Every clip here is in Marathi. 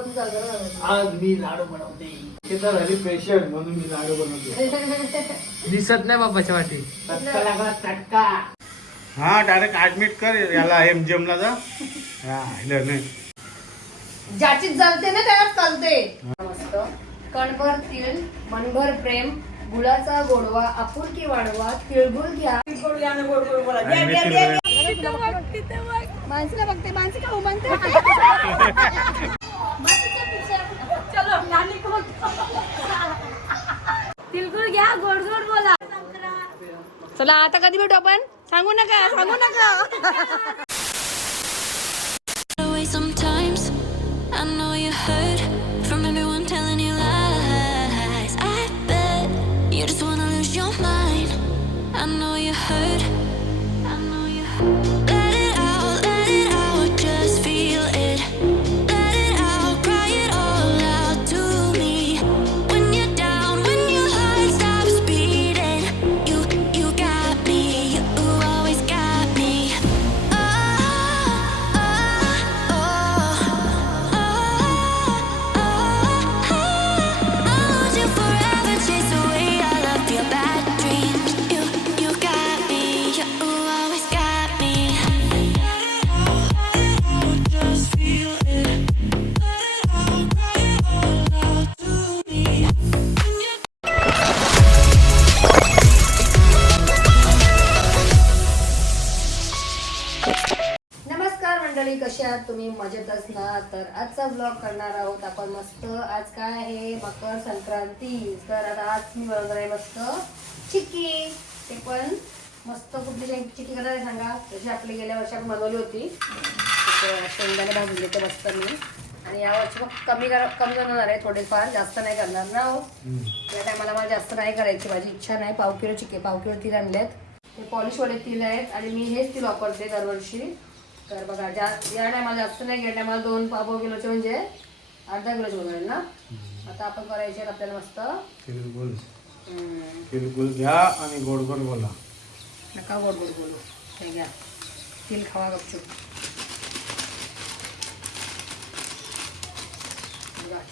आज मी लाडू बनवते. तिथं झाली पेशंट म्हणून मी लाडू बनवतो. दिसत नाही बाबाच्या वाटी. चटका लागला चटका हा डायरेक्ट ऍडमिट कर याला एमजीएम ला जा. हा नाही. ज्याची जलते ना त्याला चालते मस्त. कणभर तीळ मनभर प्रेम गुळाचा गोडवा आपुलकी वाढवा तिळगुळ घ्या. आणि मिठी बघा. माणसाला बघते माणसं का. तिलकुल घ्या गोड गोड बोला. चला आता कधी भेटू आपण? सांगू नका सांगू नका. तर आजचा ब्लॉग करणार आहोत आपण मस्त. आज काय आहे? मकर संक्रांती. तर आता आज मी बनवणार आहे मस्त चिक्की. ते पण मस्त कुठली चिक्की करणार आहे सांगा? जशी आपली गेल्या वर्षी आपण बनवली होती. शेंगदाणे भाजून घेते मस्त मी. आणि यावर्षी मग कमी कर कमी बनवणार आहे. थोडेफार जास्त नाही करणार ना हो. या टायमाला मला जास्त नाही करायची. माझी इच्छा नाही. पाव किलो चिके पाव किलो तीळ आणलेत. ते पॉलिशवाले तीळ आहेत. आणि मी हेच तीळ वापरते दरवर्षी. तर बघा ज्या या टायमाला जास्त नाही घ्या टायमाला दोन पाव किलोचे म्हणजे अर्धा किलोचे बनवेल ना? आता आपण करायचे आपल्याला मस्त. हम्म, तिळगुळ घ्या आणि गोड गोड बोला. नका गोड गोड बोलू. हे घ्या. तीळ खावा गपचूप.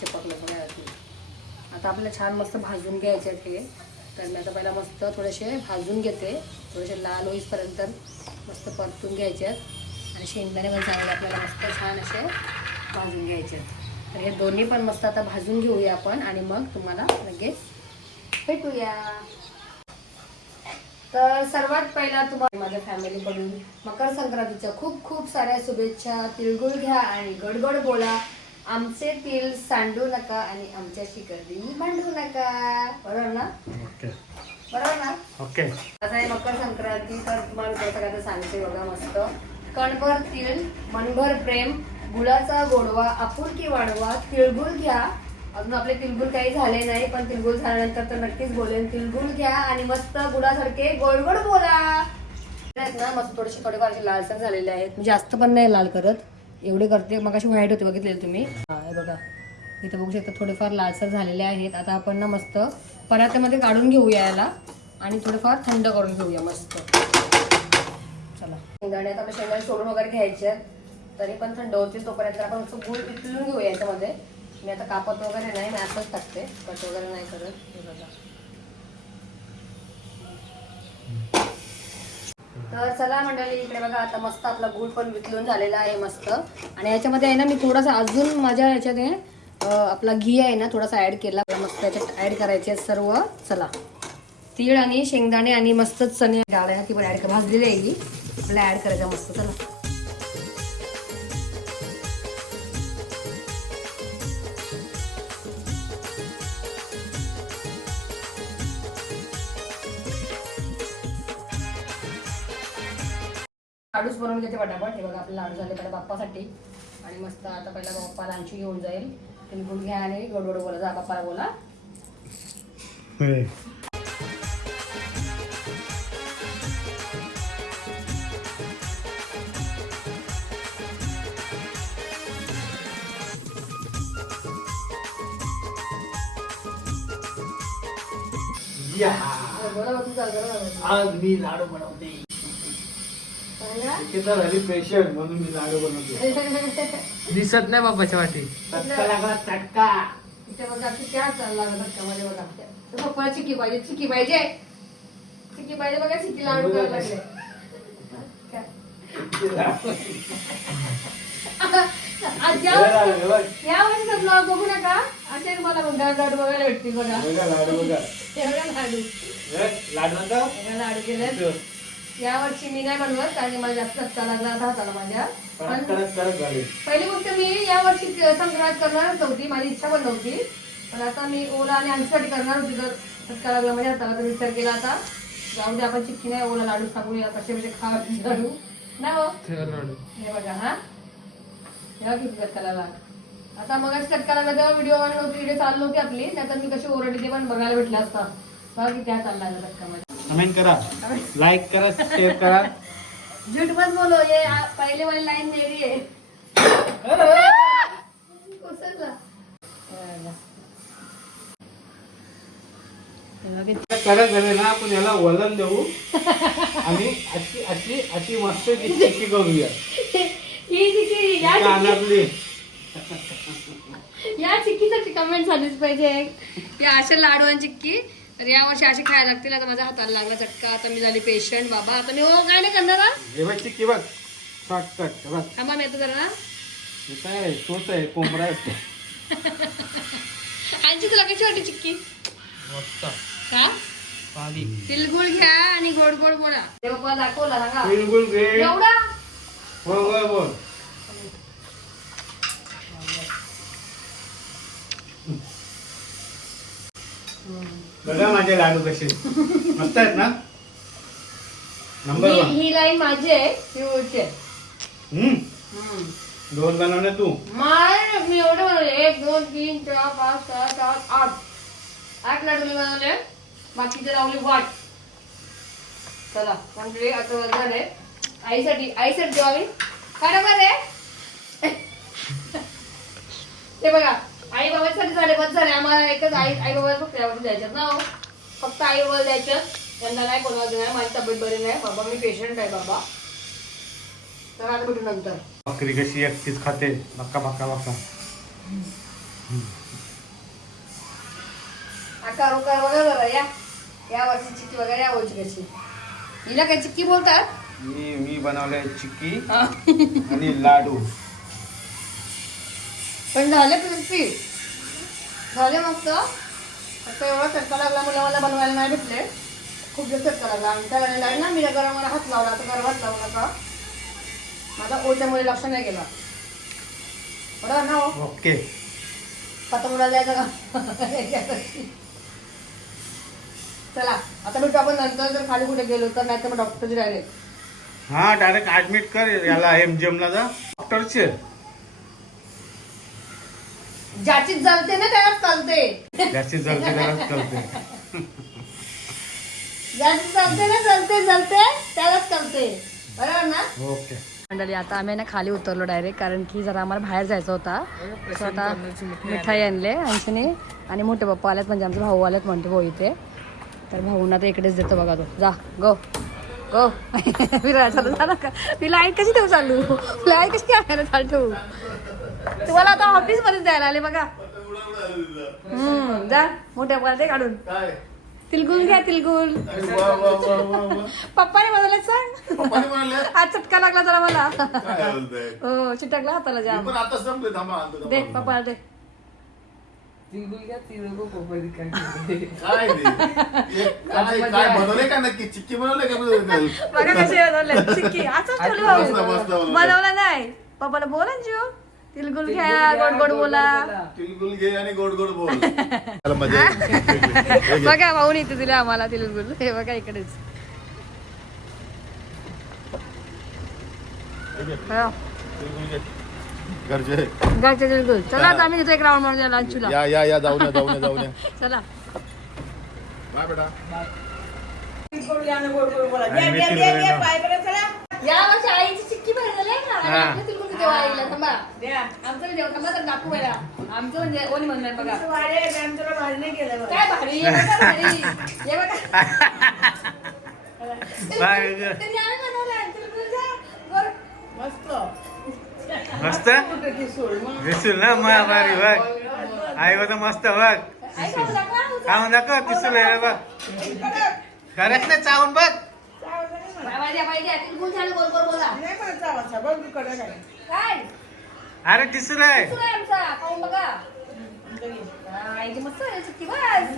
चिपकलं बघा. आता आपल्याला छान मस्त भाजून घ्यायचे आहेत हे. तर मी आता पहिला मस्त थोडेसे भाजून घेते. थोडेसे लाल होईपर्यंत मस्त परतून घ्यायचे आहेत. आणि शेंगदाणे पण चांगले आपल्याला मस्त छान असे भाजून घ्यायचे तर हे दोन्ही पण मस्त आता भाजून घेऊया आपण आणि मग तुम्हाला लगेच भेटूया. तर सर्वात पहिला तुम्हाला माझ्या फॅमिलीकडून मकर संक्रांतीच्या खूप खूप साऱ्या शुभेच्छा. तिळगुळ घ्या आणि गडगड बोला. आमचे तिळ सांडू नका आणि आमच्याशी कधी भांडू नका. बरोबर ना? बरोबर ना? ओके. आहे मकर संक्रांती तर तुम्हाला सगळ्यांना सांगते बघा मस्त. कणभर तिळ मनभर प्रेम गुळाचा गोडवा आपुलकी वाढवा तिळगुळ घ्या. अजून आपले तिळगुळ काही झाले नाही पण तिळगुळ झाल्यानंतर तर नक्कीच बोलेन. तिळगुळ घ्या आणि मस्त गुळासारखे गोड गोड बोला. आहेत ना मस्त थोडेसे थोडेफार असे लालसर झालेले आहेत. मी जास्त पण नाही लाल करत. एवढे करते मग अशी व्हाईट होते बघितले तुम्ही. हा हे बघा. इथं बघू शकता थोडेफार लालसर झालेले आहेत. आता आपण ना मस्त परात्यामध्ये काढून घेऊया याला आणि थोडेफार थंड करून घेऊया मस्त. चला. शेंगदाणे आता शेंगदाणे सोडून वगैरे घ्यायचे तरी पण थंड होतील तोपर्यंत आपण असं गुळ विचलून घेऊया याच्यामध्ये. मी आता कापत वगैरे नाही मी असंच टाकते. कट वगैरे नाही करत. तर चला मंडळी इकडे बघा आता मस्त आपला गुळ पण विकलून झालेला आहे मस्त. आणि याच्यामध्ये आहे ना मी थोडासा अजून माझ्या याच्यात आपला घी आहे ना थोडासा ऍड केला. मस्त याच्यात ऍड करायचे सर्व. चला. तीळ आणि शेंगदाणे आणि मस्त चणे डाळ आहे ती पण ऍड भाजलेली आहे ही आपल्याला ऍड करायचं मस्त चला. लाडूच बनवून घेते पटापट. हे बघा आपले लाडू झाले पहिला बाप्पासाठी. आणि मस्त आता पहिला बाप्पा लांची घेऊन जाईल. तुम्ही घ्या आणि गडबड बोला जा बाप्पाला बोला. आज मी लाडू बनवते. चिकित्सा झाली पेशंट म्हणून मी लाडू बनवतो. दिसत नाही बाबाच्या वाटी चटका लागला चटका इथे बघा किती तर पप्पाला चिकी पाहिजे चिकी पाहिजे. चिकी पाहिजे बघा चिकी लाडू करायला लागले. काय? आज या वर्षी- या वर्षीचा ब्लॉग बघू नका. असे मला बघा लाडू बघायला भेटतील बघा. लाडू बघा हे बघा. लाडू लाडू लाडू केले. या वर्षी मी नाही बनवत कारण की हाताला माझ्या. पण कडक झाले. पहिली गोष्ट मी या वर्षी संक्रांत करणारच नव्हती माझी इच्छा पण नव्हती. पण आता मी ओला आणि आमच्यासाठी करणार होती तर धक्का लागला माझ्या हाताला तर विचार केला आता. जाऊ दे आपण चिक्की नाही ओला लाडू सांगूया कसे म्हणजे खा लाडू. ना हो? हे बघा हा. तेव्हा किती लागला. आता मग लागला तेव्हा व्हिडिओ नव्हती व्हिडिओ चालू होती आपली. त्यात मी कशी ओरडली ते पण बघायला भेटलं असतं. कमेंट करा लाईक करा शेअर करा. झूठ मत बोलो ये पहले वाली लाइन मेरी है ना आपण याला वलन देऊ. आणि अशी अशी अशी मस्त चिक्की करूया. ही चिक्की या चिक्की कानातली या चिक्कीसाठी कमेंट झालीच पाहिजे. या अशा लाडू आणि चिक्की तर या वर्षी अशी खायला लागतील. आता माझ्या हाताला लागला चटका. आता मी झाली पेशंट बाबा आता मी हो काय नाही करणार हा? हे बघ चिक्की बघ. शॉर्टकट बघ. थांबा मी आता जरा ना हे काय आहे? तोच आहे कोंबडा तुला कशी वाटली चिक्की? का? तिलगुळ घ्या आणि गोड गोड बोला. ते बाप्पा दाखवला सांगा. बिलकुल घे. एवढा? बोल बघा माझे लाडू कसे. मस्त आहेत ना? नंबर ही वन ही लाईन माझी आहे ही आहे. हम्म. दोन बनवणे तू. माय मी एवढे बनवले. एक दोन तीन चार पाच सहा सात आठ. आठ लाडू मी बनवले. बाकीचे लावली वाट. चला म्हणजे आता झाले आईसाठी आईसाठी जेव्हा मी काय डबा रे ते बघा. आई बाबासाठी झाले बस झाले. आम्हाला एकच आई आई बाबा फक्त यावर द्यायच्यात ना हो. फक्त आई बाबा द्यायच्यात. त्यांना नाही बनवायचं नाही माझी तब्येत बरी नाही. बाबा मी पेशंट आहे बाबा. तर आता भेटू नंतर. बकरी कशी एकटीच खाते? बक्का बक्का बक्का आकार उकार बघा जरा या. या वर्षी चिक्की वगैरे या वर्षी कशी. हिला काय चिक्की बोलतात? मी मी बनवले चिक्की आणि लाडू. पण झाले क्रिस्पी झाले मस्त. फक्त एवढा चटका लागला मुलं मला बनवायला नाही भेटले. खूप दिवस चटका लागला. आणि त्या वेळेला ना मी गरमाला हात लावला. आता गरमात लावू नका. माझा ओच्यामुळे लक्ष नाही गेला. बरोबर ना हो? ओके. आता मुलाला का? चला आता भेटू आपण नंतर. जर खाली कुठे गेलो तर नाही तर मग डॉक्टरची डायरेक्ट हा डायरेक्ट ऍडमिट कर याला एम ला जा. डॉक्टरचे ज्याची जलते ना त्यालाच चालते ज्याची जलती त्यालाच कळते ज्याची चालते ना चलते चलते त्यालाच चालते बरोबर ना? ओके. मंडळी आता आम्ही ना खाली उतरलो डायरेक्ट कारण की जरा आम्हाला बाहेर जायचं होता. सो आता मिठाई आणले आणखीने आणि मोठे पप्पा आलेत म्हणजे आमचे भाऊ आलेत म्हणते भाऊ इथे. तर भाऊंना तर इकडेच देतो बघा तो. जा गो गो विराट चालू झाला का? मी लाइट कशी ठेवू चालू? लाइट कशी आहे चालू ठेवू? तुम्हाला आता ऑफिसमध्ये जायला आले बघा. हम्म जा मोठ्या ते काढून. तिलगुल घ्या तिलगुल पप्पाने बदलत सांग. आज चटका लागला जरा मला. हो चिटकला हाताला जाम. दे पप्पाला दे. चिक्की बनवले का बनवले बघा कसे बनवले चिक्की असंच ठेवलं मस्त, भाऊ. मस्त बनवलं. बनवलं नाही. पप्पाला बोला ना जिओ तिलगुल घ्या गोड गोड बोला. तिलगुल घे आणि गोड गोड बोल. बघा भाऊन इथे दिले आम्हाला तिलगुल. हे बघा इकडेच. घरचे. घरचे तिलगुल. चला आता आम्ही तिथे एक राऊंड मारून लंचूला. या या जाऊन या चला. बाय बेटा. या वर्षी आईची चिक्की भरलेली आहे ना? वाढलेलं आहे, थांबा. आमचं म्हणजे थांबा तर दाखवू आमचं म्हणजे ओली म्हणणार बघा. काय भारी? हे बघा भारी. हे बघा. बाय ग. आम्ही जा. मस्त. दिसूल ना मा भारी बघ. आई बघ मस्त बघ. काय म्हणता का दिसूल आहे बघ. खरंच ना चावून बघ. पाहिजे पाहिजे तिळगुळ छान गोड गोड बोला. काय अरे दिसूल आहे सुरू आहे आमचा खाऊन बघा हा, आईची मस्त आहे चुटकी बस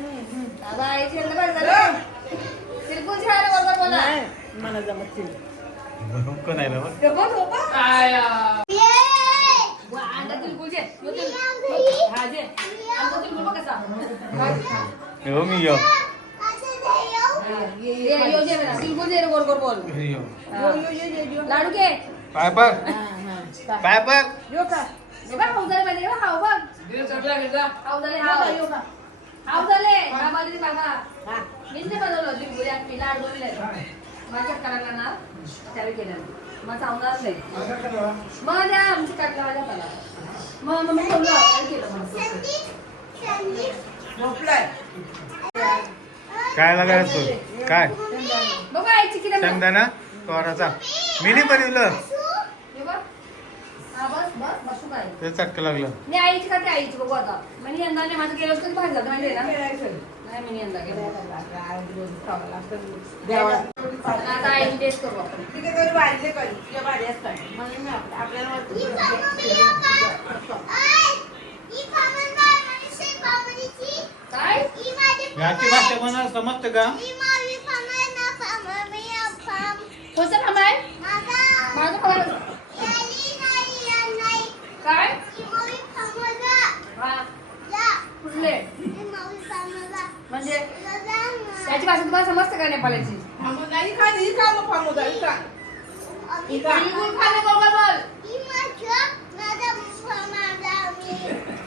दादा आईची अंड बस झालं तिळगुळ छान गोड गोड बोला कोण आहे रे बघ हे बघ, हे बघ. आया. वा, अंडा तिळगुळ जे. यो तिळ- हा, जे. अंडा तिळगुळ बघ कसा. हो मी यो ये, ये, यो जे बेटा, तिळगुळ जे रे गोड गोड बोल यो हा. लाडू घे पाय बघ बघ हे बघ, पाहिजे, हे बघ. बाबा. मीच बनवलं या. माझ्या करायला ना त्यावेळी केलं नाही मग द्या आमची माझ्या मग काय केलं काय लागायचं काय बघा आईची किती बघ. शेंगदाणा तोराचा मी नाही बनवलं बस बस बसू काय ते चटकं लागलं. मी आईची खाते आईची बघू आता. म्हणजे यंदा नाही माझं गेलं होतं बाहेर जातं माहिती आहे ना? नाही मी यंदा गेलो आता आईची टेस्ट करू आपण. काय? भाषा समजतं का? कोणतं माझं खबर काय? हा. कुठले? म्हणजे? त्याची भाषा तुम्हाला समजतं का नेपाळची? बरोबर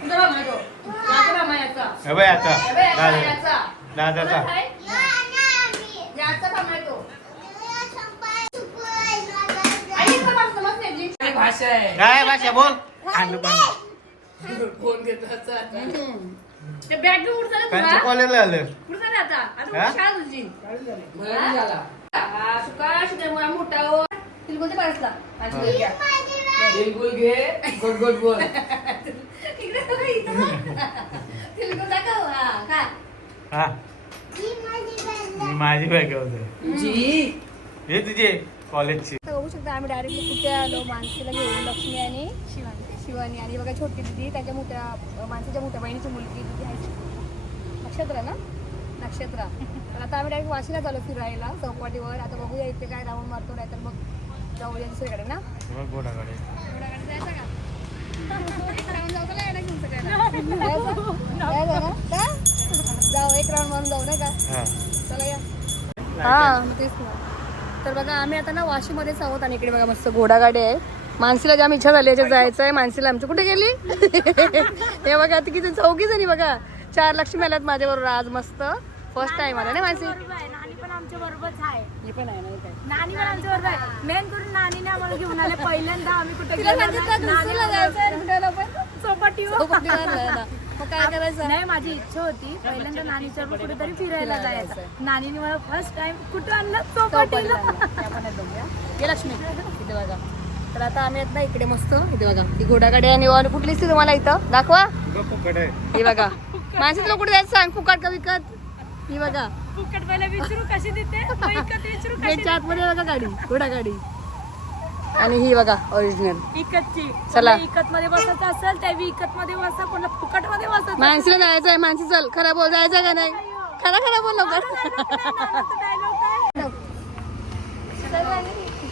बोल तुझा तो. याचा आहे याचा. हे बाय आता हे बघ, याचा, दादा याचा. दादाचा. तुला काय? याचा भाव आहे तो. आई, इथं भाषा समजत नाही जी. भाषा आहे? काय भाषा बोल. आणलं पण फोन घेतला ते बॅग घेऊन उडतं ना त्यांच्या तुला? कॉलेजला आलं कुठं झालं आता? आता हा? कुठं शाळा तुझी? मराठी झाला हा, सुकाश, उद्या मुळा मोठा हो. तिला कोणते पारसला? पाच मिनिट घ्या. बिलकुल घे गोड गोड बोल इकडे बघा, इथं बघ. तिला कोण दाखव. हा, खा. हा ही माझी होते जी हे तुझे कॉलेजची बघू शकता आम्ही डायरेक्टली कुठे आलो माणसीला घेऊन लक्ष्मी आणि शिवानी शिवानी आणि बघा छोटी दिदी त्याच्या मोठ्या माणसाच्या मोठ्या बहिणीची मुलगी दिदी आहे. नक्षत्र ना? नक्षत्र. तर आता आम्ही डायरेक्ट वाशीला झालो फिरायला चौपाटीवर. आता बघूया इथे काय राऊंड मारतो नाही तर मग जाऊया दुसरीकडे ना? जायचं का? राऊंड जाऊ एक राऊंड मारून जाऊ नाही का? चला या. हा तेच ना. तर बघा आम्ही आता ना वाशीमध्येच आहोत आणि इकडे बघा मस्त घोडागाडी आहे. मानसीला जाम इच्छा झाली याच्यात जायचं आहे मानसीला आमची. कुठे गेली? हे बघा आता किती चौकी जणी बघा. चार लक्ष्मी आल्यात माझ्याबरोबर आज मस्त. फर्स्ट टाइम आला ना मानसी? नानी पण आमच्या बरोबरच आहे. मी पण आहे नाही काय नानी पण आमच्या बरोबर आहे. मेन करून नानीने आम्हाला घेऊन आले. पहिल्यांदा आम्ही कुठे तिला गेलो सांगितलं ना, दुसरीला नानी जायचं आहे कुठे पण. चौपाटीवर चौपाटीवर जायला. मग काय करायचं? नाही माझी इच्छा होती. पहिल्यांदा नानीच्या बरोबर कुठेतरी फिरायला जायचं. नानीने मला फर्स्ट टाइम कुठं आणलं? लक्ष्मी. तर आता आम्ही आहेत ना इकडे मस्त इथे बघा ही घोडागाडी आणि वाहन कुठली दिसते तुम्हाला इथं दाखवा ही बघा माणसं तुला कुठे जायचं सांग फुकाट का विकत ही बघा फुकट विचारू कशी देते विचारू कशी आतमध्ये बघा गाडी घोडागाडी आणि ही बघा ओरिजिनल इकतची चला. इकत मध्ये बसायचं असेल त्या इकत मध्ये बसा कोणा फुकटमध्ये बसायचं माणसीला जायचं आहे माणसी चल खरा बोल जायचं का नाही खरा खरा बोल लवकर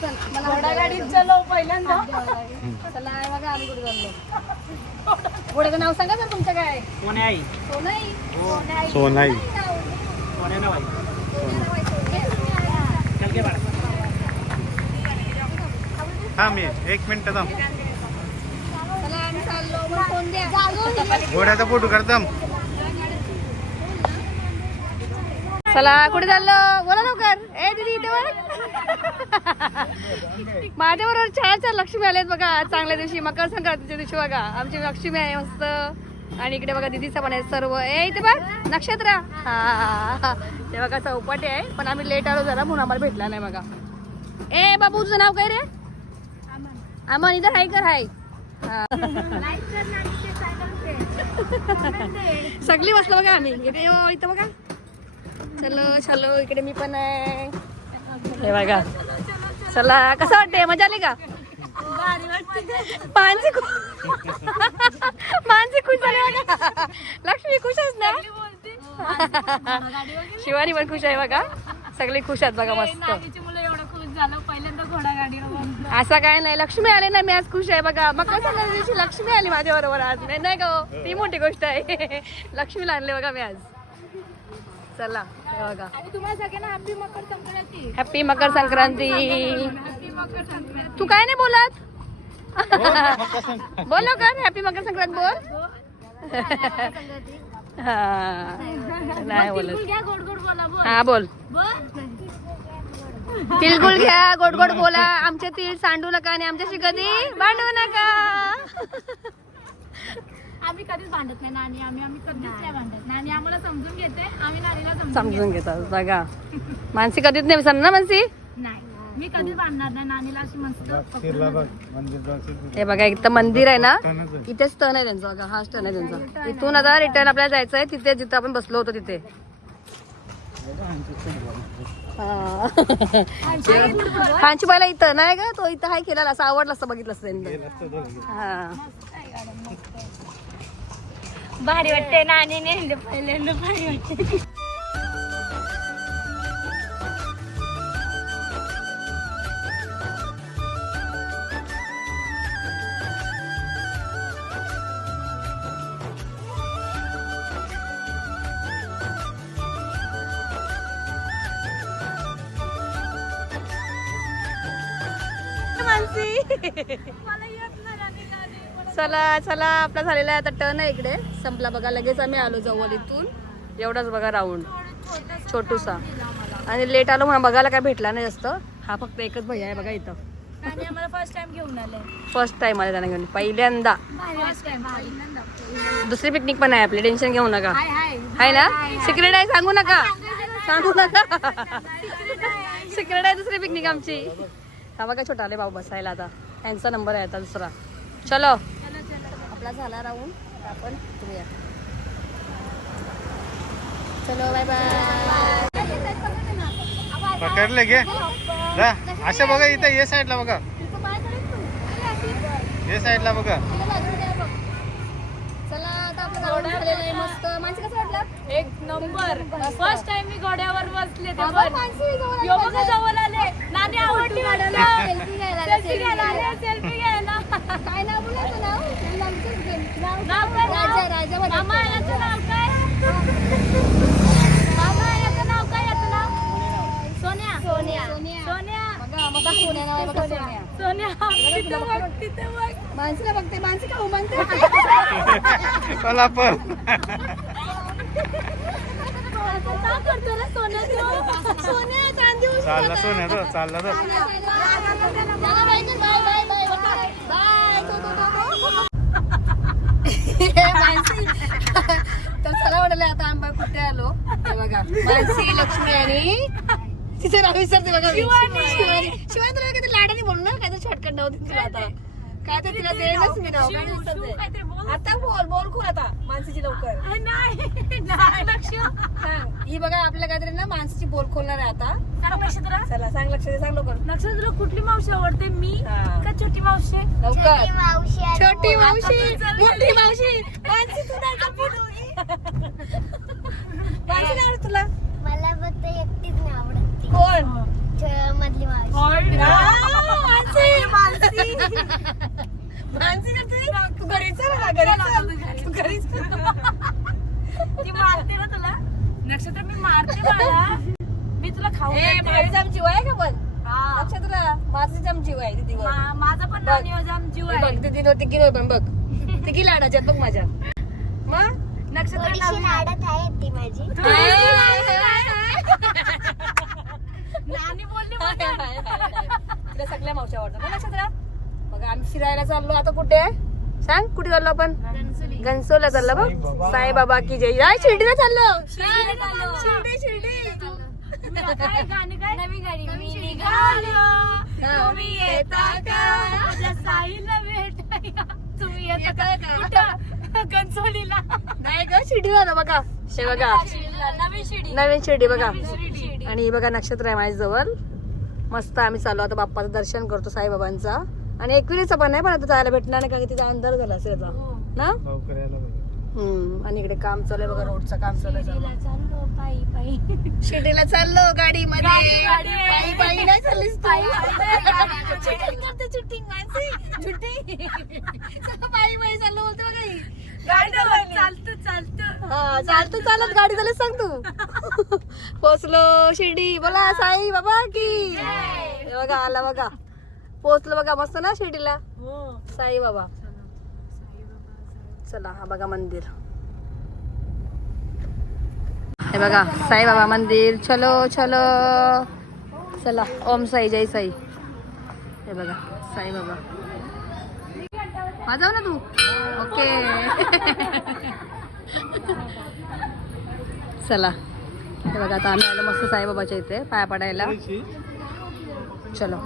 चलो पहिल्यांदा. चला आहे बघा आम्ही कुठे चाललो. घोड्याचं नाव सांगा सर तुमचं काय? सोनाई? सोनाई. सोनाई. थांब ये एक मिनिट थांब. चला आम्ही चाललो. मग फोन द्या. घोड्याचा फोटो करताम चला कुठे चाललो? बोला लवकर. ए दीदी इथे बघ माझ्या बरोबर चार चार लक्ष्मी आलेत बघा आज चांगल्या दिवशी. मकर संक्रांतीच्या दिवशी बघा. आमची लक्ष्मी आहे मस्त. आणि इकडे बघा दिदीचा पण आहे सर्व. ए इथे बघ नक्षत्र. हा. ते बघा चौपाटी आहे. पण आम्ही लेट आलो जरा म्हणून आम्हाला भेटला नाही बघा. ए बाबू तुझं नाव काय रे? अमन. इधर हाय कर हाय. हा. सगळी बसलो बघा आम्ही. इथं बघा. चलो चलो इकडे मी पण आहे. हे बघा. चला कसं वाटते मजा आली का? मानसी खु- मानसी खुश झाली बघा. लक्ष्मी खुश ना? शिवानी पण खुश आहे बघा. सगळे खुश आहेत बघा मस्त. खुश. असं काय नाही. लक्ष्मी आले ना मी आज खुश आहे बघा. मग कसं दिवशी लक्ष्मी आली माझ्या बरोबर आज? नाही नाही? ती मोठी गोष्ट आहे. लक्ष्मीला आणले बघा मी आज. चला हे बघा. Happy Makar Sankranti. Happy Makar Sankranti. Happy Makar Sankranti. तू काय नाही बोलत? बोलो कर हॅपी मकर संक्रांत बोल. हा. नाही बोलत. बोला बोल. हा बोल. बोल. तिळगुळ घ्या गोड गोड बोला. आमचे तीळ सांडू नका आणि आमच्याशी कधी भांडू नका. आम्ही कधीच भांडत नाही नानी. आम्ही आम्ही कधीच नाही भांडत. नानी आम्हाला समजून घेते आम्ही नानीला समजून समजून घेतात बघा. मानसी कधीच नाही विसरणार ना मानसी. नाही. मी कधीच भांडणार नाही नानीला अशी मस्त हे बघा एक तर मंदिर आहे ना इथेच टर्न आहे त्यांचा बघा हाच टर्न आहे त्यांचा. इथून आता रिटर्न आपल्याला जायचं आहे तिथे जिथं आपण बसलो होतो तिथे. हांची पहिला इथं नाही का तो इथं हाय केला असं आवडलं असतं बघितलं असतं त्यांनी. हा. भारी वाटते नानी नेले पहिल्यांदा भारी वाटते चला चला आपला झालेला आहे आता टर्न आहे इकडे. संपला बघा लगेच आम्ही आलो जवळ इथून. एवढाच बघा राऊंड छोटूसा. आणि लेट आलो म्हणून बघायला काय भेटला नाही जास्त. हा फक्त एकच भैया आहे बघा इथं. फर्स्ट टाइम घेऊन आले. फर्स्ट टाइम आले त्यांना घेऊन. पहिल्यांदा. दुसरी पिकनिक पण आहे आपली. टेन्शन घेऊ नका. हाय हाय. आहे ना? सिक्रेट आहे सांगू नका. सांगू नका. सिक्रेट आहे दुसरी पिकनिक आमची. हा बघा छोटा आले भाऊ बसायला आता. यांचा नंबर आहे आता दुसरा. चलो. आपला झाला राहून आपण चलो बाय बाय पकडले घे असं बघा इथं ये साईडला बघा. ये साईडला बघा. मस्त. माणसं कसं वाटलं? एक नंबर. फर्स्ट टाइम मी घोड्यावर बसले ते पण. जवळ यो बघा जवळ आले. नानी आवडली सेल्फी घ्यायला सेल्फी घ्यायला आले सेल्फी घ्यायला. काय नाव बोलायचं नाव त्यांना आमचंच game. नाव काय राजा राजा म्हणायचं. मामा याचं नाव काय? मामा याचं नाव काय? याचं नाव? सोन्या. सोनिया. सोनिया. सोन्या माणसीला बघते? माणसी का म्हणते चला पण. का करतो रे सोन्या तू? सोन्या चांदी चालला. सोन्या चालला तो चला बाय कर, bye bye bye bye bye तो, तो, तो, तो. हे मानसी तर चला म्हणाले आता आंबा कुठे आलो? बघा मानसी लक्ष्मी आणि तिथे नाव विसरते बघा मी. शिवानी. शिवानी. तुला काहीतरी लाडाने बोल ना काहीतरी शॉर्टकट नाव देते तुला आता. काय तर तिला देणच मी नाव काय विसरते काहीतरी बोल. आता बोल बोल खोल आता मानसीची लवकर. अरे नाही नाही लक्ष. सांग ही बघा आपल्याला काहीतरी ना माणसाची बोल खोलणार आहे आता. सांग नक्षत्र चला सांग लक्ष दे सांग लवकर. नक्षत्र कुठली मावशी आवडते? मी हा. का छोटी मावशी? लवकर. छोटी मावशी मोठी. मावशी मानसी तू नाही का? मानसी नाही आवडत तुला मला फक्त एकटीच नाही आवडत ती कोण च- मधली मावशी मानसी मानसी मानसी करते तू घरी चल ना घरी चल तू घरी चल ती मारते ना तुला नक्षत्र मी मारते बाळा मी तुला खाऊ ए घालते. माझी जाम जीव आहे का पण हा. लक्षात तुला माझी जाम जीव आहे दीदीवर मा- माझा पण नानी जाम जीव हे आहे. बघ पण बघ. बघ माझ्या. मग? नक्षत्र थोडीशी नाव- लाडत आहे ती माझी. नानी बोलली तुला सगळ्या मावशी आवडतात. ना नक्षत्र? बघा आम्ही फिरायला चाललो. आता कुठे सांग कुठे चाललो आपण? घनसोला चाललो बघ. साईबाबा. की जय. जाय शिर्डीला चाललो. शिर्डी शिर्डी. काय गाणी काय मी निघालो. तुम्ही येता का? माझ्या साईला भेटायला. तुम्ही येता का? कुठं? नाही ग बघा. शे बघा. नवीन शिडी. नवीन शिडी बघा. शिडी. आणि ही बघा नक्षत्र आहे माझ्या जवळ मस्त आम्ही चालू आता बाप्पाचं दर्शन करतो साईबाबांचा. आणि एकविरीचं पण नाही पण आता जायला भेटणार नाही का की तिचा अंधार झाला असेल आता. ना? लवकर यायला बघ. हम्म. आणि इकडे काम चालू आहे बघा रोडचं काम चालू आहे. चाललो पायी पायी. शिर्डीला चाललो गाडी मध्ये गाडी. पायी पायी नाही चाललीस तू. चिटिंग करते चिटिंग माणसी चिटिंग. पायी पायी चाललो बोलते बघा ही. गाडी चालतं चालतं हा चालतो चालत गाडी झाली सांग तू. पोचलो शिर्डी. बोला साई बाबा की. हे बघा आला बघा. पोचलो बघा मस्त ना शिर्डीला? हो. साई बाबा. चला हा बघा मंदिर. हे बघा साई बाबा मंदिर. चलो चलो. चला ओम साई जय साई. हे बघा साई बाबा वाजव ना तू. ओके. चला. हे बघा आता आम्ही आलो मस्त साईबाबाच्या इथे पाया पडायला. चलो.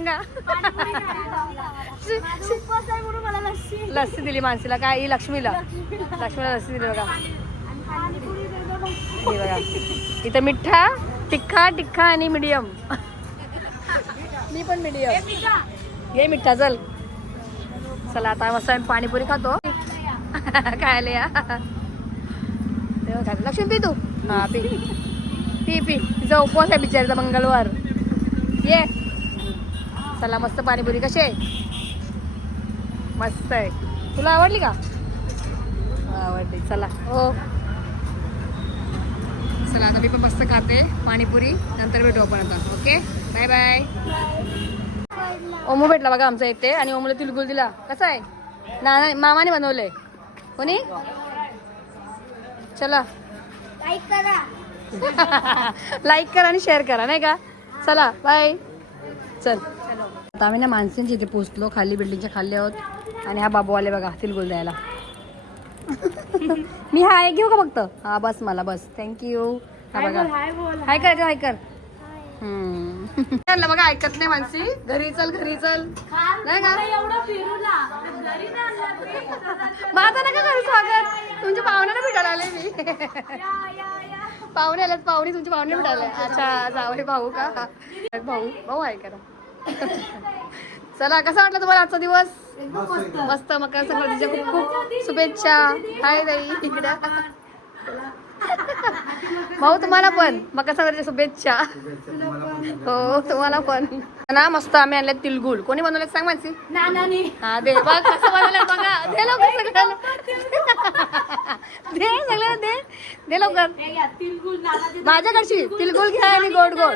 सांगा. लस्सी दिली माणसीला काय लक्ष्मीला? लक्ष्मीला लस्सी दिली बघा. बघा. इथं मिठ्ठा तिखा टिक्खा आणि मीडियम. मी पण मीडियम. घे मिठ्ठा चल. चला आता मस्त आम्ही पाणीपुरी खातो. खायला या? लक्ष्मी पी तू. हा पी. P P. तिचा उपवास आहे बिचारीचा मंगळवार. ये. चला मस्त पाणीपुरी कशी आहे? मस्त आहे. तुला आवडली का? आवडली. चला. हो. चला आता मी पण मस्त खाते पाणीपुरी नंतर भेटू आपण आता. ओके? Bye bye. ओमू भेटला बघा आमचा इथे आणि ओमूला तिलगुल दिला. कसा आहे? नाना मामाने बनवलंय. कोणी? चला. लाईक करा. लाईक करा आणि शेअर करा नाही का? चला बाय चल. आता आम्ही ना माणसांच्या इथे पोचलो खाली बिल्डिंगच्या खाली आहोत. आणि हा बाबू आले बघा तिलगुल द्यायला. मी हाय घेऊ का फक्त? हा बस मला बस. थँक्यू हा बघा. हाय कर हाय कर. बघा ऐकत नाही माणसी घरी चल घरी चल. नाही का. माझं नका घरी स्वागत. तुमच्या पाहुण्याला भेटायला आले मी. पाहुणे आलेत पाहुणे तुमचे पाहुणे भेटायला अच्छा जावळे भाऊ का? भाऊ भाऊ करा चला कसा वाटला तुम्हाला आजचा दिवस? मस्त. मकर संक्रांतीच्या खूप खूप शुभेच्छा. हाय ताई इकडं. भाऊ तुम्हाला पण. मकर संक्रांतीच्या शुभेच्छा. हो तुम्हाला पण. ना मस्त आम्ही आणले तिलगुल कोणी बनवले सांग नानानी. हा दे. बघ कसं बनवलं बघा. दे लवकर दे. सगळ्यांना दे. दे लवकर. तिलगुल माझ्याकडची तिलगुल घ्या आणि गोड गोड.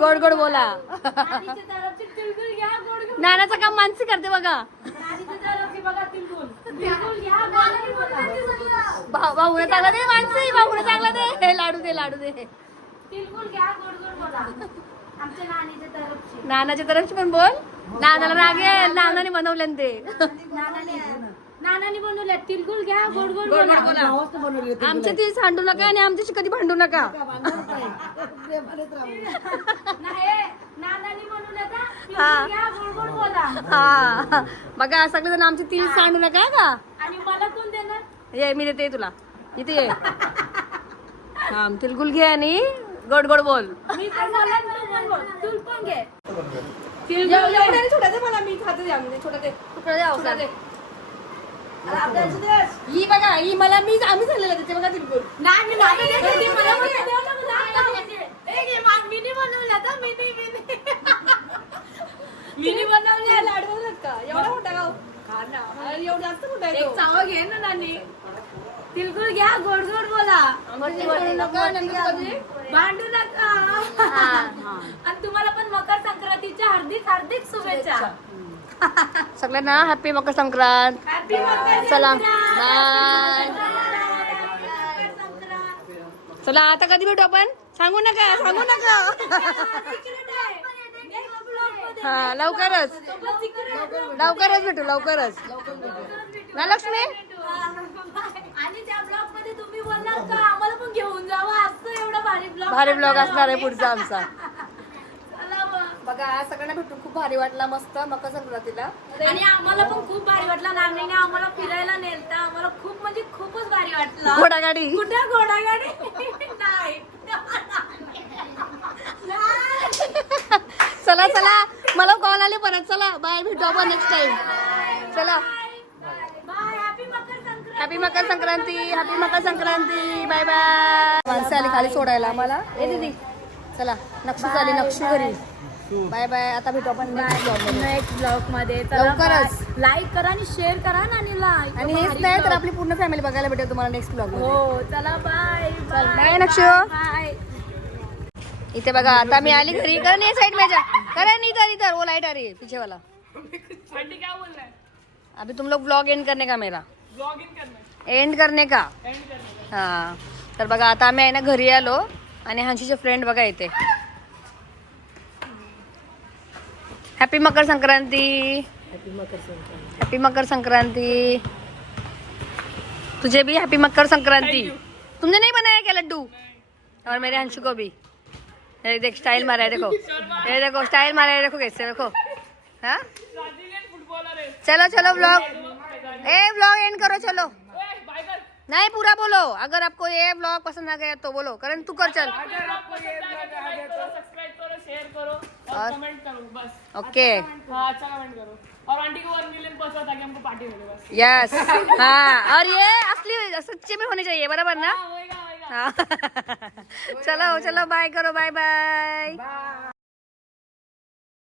गोड गोड बोला. नानाचं काम मानसी करते बघा. नानीच्या तरफची बघा तिलगुल तिलगुल घ्या गोड गोड बोला भाऊ भाऊने चांगला दे मानसी भाऊने चांगला दे. लाडू दे लाडू दे. तिलगुल घ्या गोड गोड बोला. आमच्या नानीच्या तरफची नानाच्या तरफची पण बोल. नानाला राग आहे नानाने बनवले ना ते नानाने बनवल्या तिलगुल घ्या गोड गोड गोड बोला. गोड बोला आमच्या ती सांडू नका आणि आमच्याशी कधी भांडू नका. नाही नानाने बनवल्या का? हा. तिलगुल घ्या गोड गोड बोला. हा. बघा सगळे जण आमची तिल सांडू नका का? आणि मला कोण देणार? ये मी देते तुला. इथे ये. हा तिलगुल घे आणि गोड गोड बोल. मी पण मला तू पण बोल. तू पण घे. ही बघा ही मला मी आम्ही बघा नाही देत होती, मला मा- मिनी बनवल्या तर मिनी मिनी मिनी बनवल्या लाडू का? एवढा मोठा गाव? एवढं जास्त मोठा एक चावा घे ना नानी. तिलकुल घ्या गोड गोड बोला. भांडू नका. आणि तुम्हाला पण मकर संक्रांतीच्या हार्दिक हार्दिक शुभेच्छा. सगळ्यांना हॅपी मकर संक्रांत चला. बाय. चला आता कधी भेटू आपण सांगू नका सांगू नका. हा लवकरच. लवकरच भेटू लवकरच ना लक्ष्मी आणि त्या ब्लॉगमध्ये तुम्ही बोलणार का आम्हाला पण घेऊन जावं असं एवढं भारी ब्लॉग भारी ब्लॉग असणार आहे पुढचा आमचा. बघा आज सगळ्यांना भेटून खूप भारी वाटला मस्त मकर संक्रांतीला. आणि आम्हाला पण खूप भारी वाटलं नानीने आम्हाला फिरायला नेलता. आम्हाला खूप म्हणजे खूपच भारी वाटलं. घोडागाडी. कुठं घोडागाडी? नाही. चला चला. मला कॉल आले परत. चला बाय भेटू आपण नेक्स्ट टाइम चला. Bye happy Makar Sankrant. Happy Makar Sankranti. Happy Makar Sankranti. Bye bye माणसं आली खाली सोडायला आम्हाला. ए दीदी चला नक्षी झाली नक्षी घरी. बाय बाय आता भेटू आपण next vlog मध्ये. नेक्स्ट ब्लॉगमध्ये. लवकरच. लाईक करा आणि शेअर करा नानीला आणि हेच नाही तर आपली पूर्ण फॅमिली बघायला भेटेल तुम्हाला नेक्स्ट ब्लॉगमध्ये. हो चला बाय बाय नक्षू. बाय इथे बघा आता मी आली घरी. करण ये साइड में जा करण इधर इधर. वो लाइट आ रही है? पीछे वाला अभी तुम लोग ब्लॉग एंड करने का मेरा. एंड करने का. है हा. तर बघा आता आम्ही आहे ना घरी आलो. आणि हांशीचे फ्रेंड बघा इथे. हॅपी मकर संक्रांती हॅपी मकर संक्रांती तुझे भी हैप्पी मकर संक्रांति तुमने नहीं बनाया क्या लड्डू? और मेरे अंशु को भी। ये देख स्टाइल मारा है देखो। ये देखो स्टाइल मारा है देखो कैसे देखो। हाँ? चलो चलो ब्लॉग ए ब्लॉग एंड करो चलो। नहीं पूरा बोलो। अगर आपको ये ब्लॉग पसंद आ गया तो बोलो। करण तू कर चल। अगर आपको ये लाइक करो सब्सक्राइब करो शेयर करो और और- कमेंट करो बस। ओके। हाँ अच्छा कमेंट करो। और आंटी को वन मिलियन पहुँचा ताकि हमको पार्टी मिले बस। यस हाँ और ये असली सच्चे में होने चाहिए बराबर ना? हाँ होएगा होएगा हाँ। चलो चलो बाय करो बाय बाय